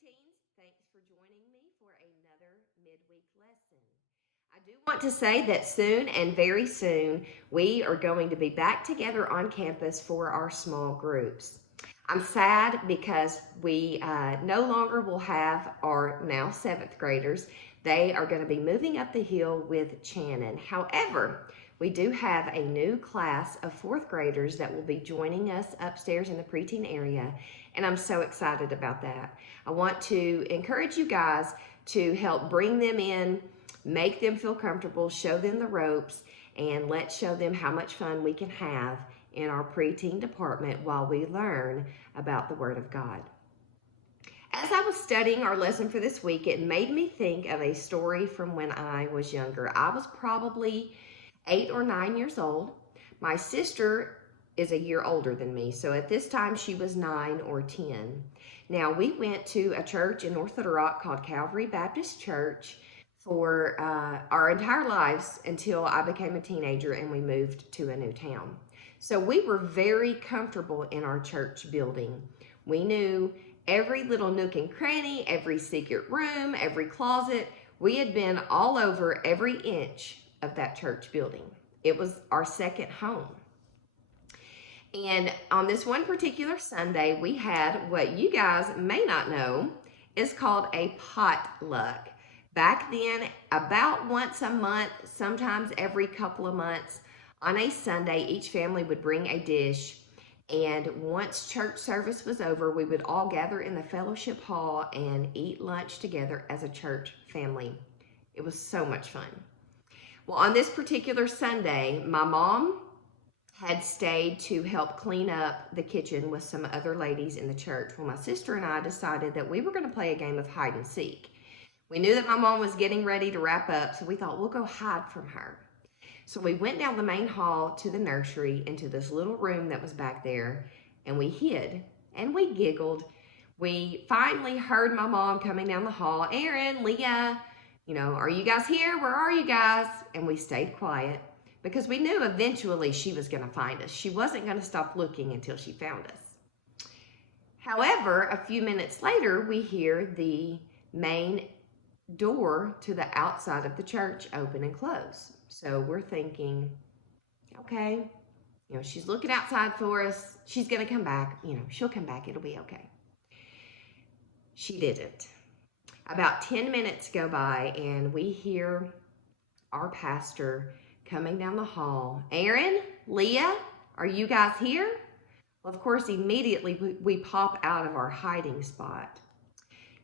preteens, thanks for joining me for another midweek lesson. I do want to say that soon and very soon we are going to be back together on campus for our small groups. I'm sad because we no longer will have our now seventh graders. They are going to be moving up the hill with Shannon. However, we do have a new class of fourth graders that will be joining us upstairs in the preteen area, and I'm so excited about that. I want to encourage you guys to help bring them in, make them feel comfortable, show them the ropes, and let's show them how much fun we can have in our preteen department while we learn about the Word of God. As I was studying our lesson for this week, it made me think of a story from when I was younger. I was probably 8 or 9 years old. My sister is a year older than me, so at this time she was 9 or 10. Now, we went to a church in North Little Rock called Calvary Baptist Church for our entire lives until I became a teenager and we moved to a new town. So we were very comfortable in our church building. We knew every little nook and cranny, every secret room, every closet. We had been all over every inch of that church building. It was our second home. And on this one particular Sunday, we had what you guys may not know is called a potluck. Back then, about once a month, sometimes every couple of months, on a Sunday, each family would bring a dish. And once church service was over, we would all gather in the fellowship hall and eat lunch together as a church family. It was so much fun. Well, on this particular Sunday, my mom had stayed to help clean up the kitchen with some other ladies in the church. Well, my sister and I decided that we were going to play a game of hide and seek. We knew that my mom was getting ready to wrap up, so we thought we'll go hide from her. So we went down the main hall to the nursery into this little room that was back there, and we hid and we giggled. We finally heard my mom coming down the hall. Aaron, Leah, are you guys here? Where are you guys? And we stayed quiet because we knew eventually she was going to find us. She wasn't going to stop looking until she found us. However, a few minutes later, we hear the main door to the outside of the church open and close. So we're thinking, okay, she's looking outside for us. She's going to come back. She'll come back. It'll be okay. She didn't. About 10 minutes go by and we hear our pastor coming down the hall. Aaron, Leah, are you guys here? Well, of course, immediately we pop out of our hiding spot.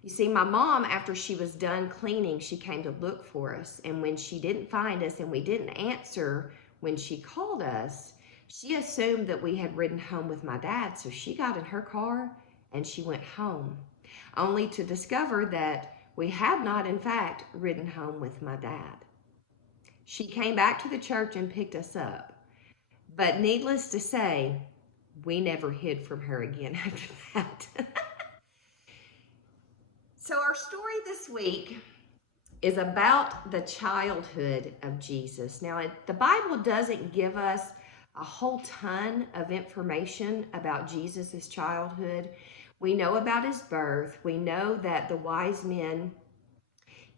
You see, my mom, after she was done cleaning, she came to look for us. And when she didn't find us and we didn't answer when she called us, she assumed that we had ridden home with my dad. So she got in her car and she went home, only to discover that we had not, in fact, ridden home with my dad. She came back to the church and picked us up. But needless to say, we never hid from her again after that. So our story this week is about the childhood of Jesus. Now, the Bible doesn't give us a whole ton of information about Jesus' childhood. We know about his birth. We know that the wise men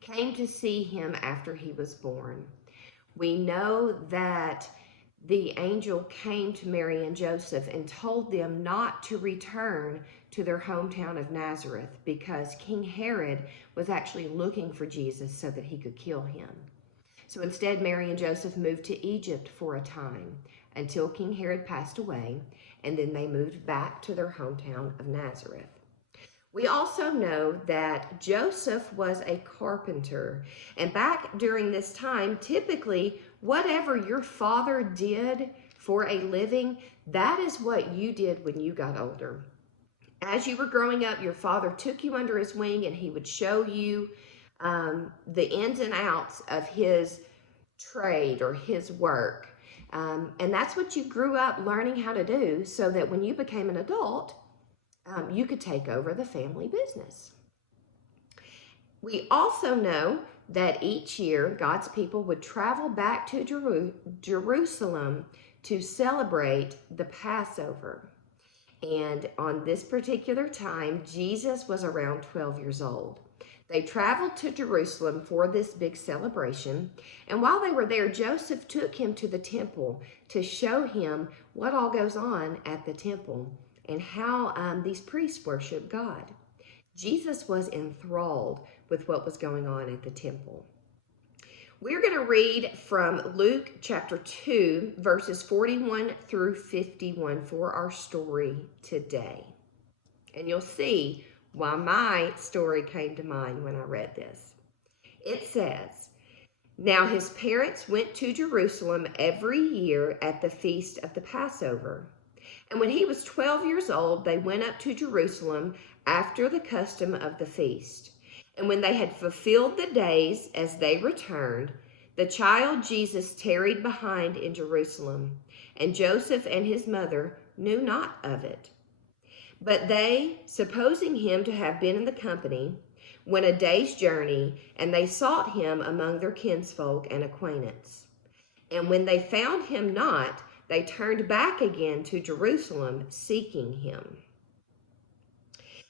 came to see him after he was born. We know that the angel came to Mary and Joseph and told them not to return to their hometown of Nazareth because King Herod was actually looking for Jesus so that he could kill him. So instead, Mary and Joseph moved to Egypt for a time until King Herod passed away, and then they moved back to their hometown of Nazareth. We also know that Joseph was a carpenter, and back during this time, typically, whatever your father did for a living, that is what you did when you got older. As you were growing up, your father took you under his wing and he would show you the ins and outs of his trade or his work. And that's what you grew up learning how to do so that when you became an adult, you could take over the family business. We also know that each year God's people would travel back to Jerusalem to celebrate the Passover. And on this particular time, Jesus was around 12 years old. They traveled to Jerusalem for this big celebration. And while they were there, Joseph took him to the temple to show him what all goes on at the temple and how these priests worship God. Jesus was enthralled with what was going on at the temple. We're going to read from Luke chapter 2, verses 41 through 51 for our story today. And you'll see why my story came to mind when I read this. It says, "Now his parents went to Jerusalem every year at the feast of the Passover. And when he was 12 years old, they went up to Jerusalem after the custom of the feast. And when they had fulfilled the days as they returned, the child Jesus tarried behind in Jerusalem, and Joseph and his mother knew not of it. But they, supposing him to have been in the company, went a day's journey, and they sought him among their kinsfolk and acquaintance. And when they found him not, they turned back again to Jerusalem, seeking him.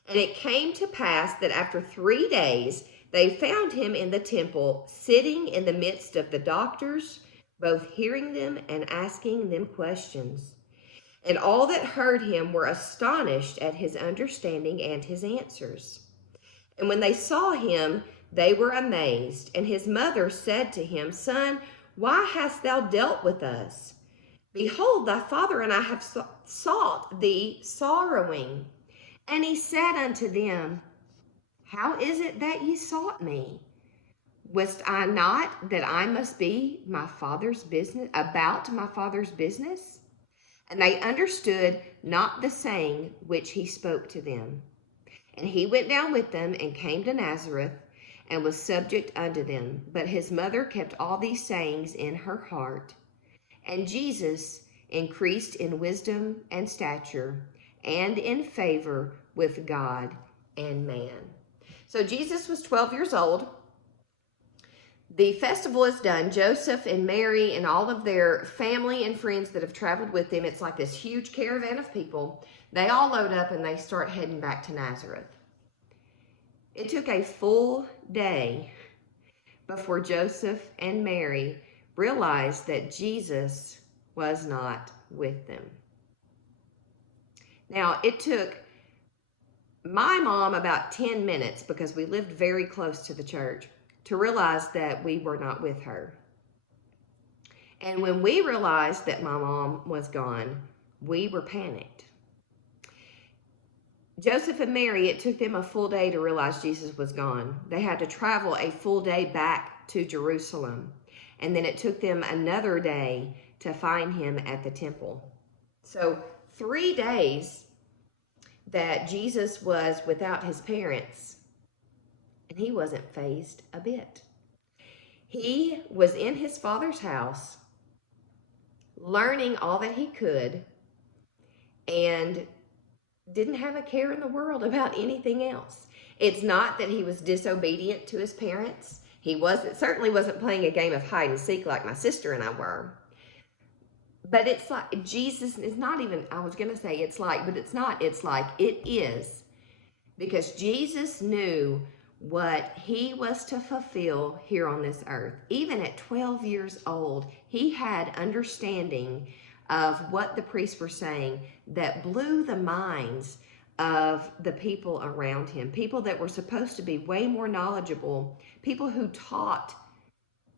And it came to pass that after 3 days they found him in the temple, sitting in the midst of the doctors, both hearing them and asking them questions. And all that heard him were astonished at his understanding and his answers. And when they saw him, they were amazed. And his mother said to him, Son, why hast thou dealt with us? Behold, thy father and I have sought thee sorrowing. And he said unto them, How is it that ye sought me? Wist I not that I must be my father's business, about my father's business? And they understood not the saying which he spoke to them. And he went down with them and came to Nazareth and was subject unto them. But his mother kept all these sayings in her heart. And Jesus increased in wisdom and stature and in favor with God and man." So Jesus was 12 years old. The festival is done. Joseph and Mary and all of their family and friends that have traveled with them, it's like this huge caravan of people. They all load up and they start heading back to Nazareth. It took a full day before Joseph and Mary realized that Jesus was not with them. Now, it took my mom about 10 minutes, because we lived very close to the church, to realize that we were not with her. And when we realized that my mom was gone, we were panicked. Joseph and Mary, it took them a full day to realize Jesus was gone. They had to travel a full day back to Jerusalem. And then it took them another day to find him at the temple. So 3 days that Jesus was without his parents, and he wasn't fazed a bit. He was in his father's house, learning all that he could, and didn't have a care in the world about anything else. It's not that he was disobedient to his parents. He certainly wasn't playing a game of hide and seek like my sister and I were. But it's like Jesus is not even, I was going to say it's like, but it's not. It's like it is. Because Jesus knew what he was to fulfill here on this earth. Even at 12 years old, he had understanding of what the priests were saying that blew the minds of the people around him. People that were supposed to be way more knowledgeable. People who taught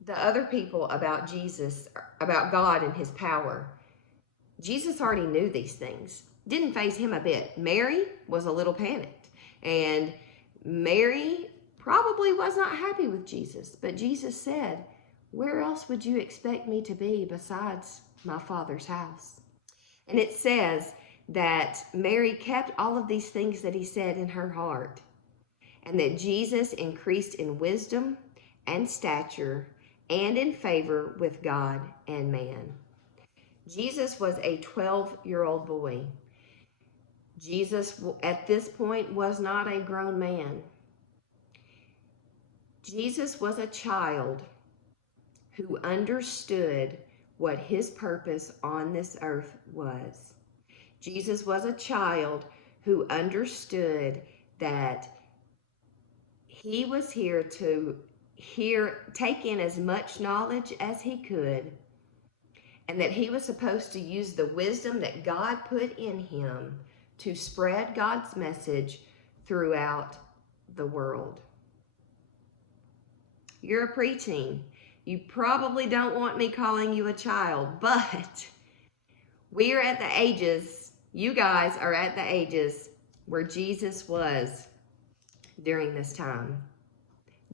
the other people about Jesus, about God and his power. Jesus already knew these things. Didn't faze him a bit. Mary was a little panicked. And Mary probably was not happy with Jesus. But Jesus said, where else would you expect me to be besides my Father's house? And it says that Mary kept all of these things that he said in her heart. And that Jesus increased in wisdom and stature and in favor with God and man. Jesus was a 12-year-old boy. Jesus, at this point, was not a grown man. Jesus was a child who understood what his purpose on this earth was. Jesus was a child who understood that he was here to take in as much knowledge as he could, and that he was supposed to use the wisdom that God put in him to spread God's message throughout the world. You're a preteen. You probably don't want me calling you a child, but we are at the ages, you guys are at the ages where Jesus was during this time.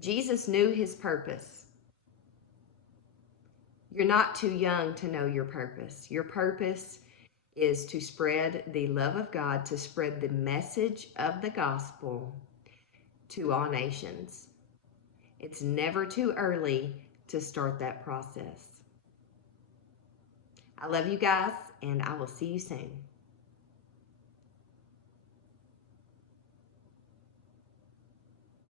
Jesus knew his purpose. You're not too young to know your purpose. Your purpose is to spread the love of God, to spread the message of the gospel to all nations. It's never too early to start that process. I love you guys, and I will see you soon.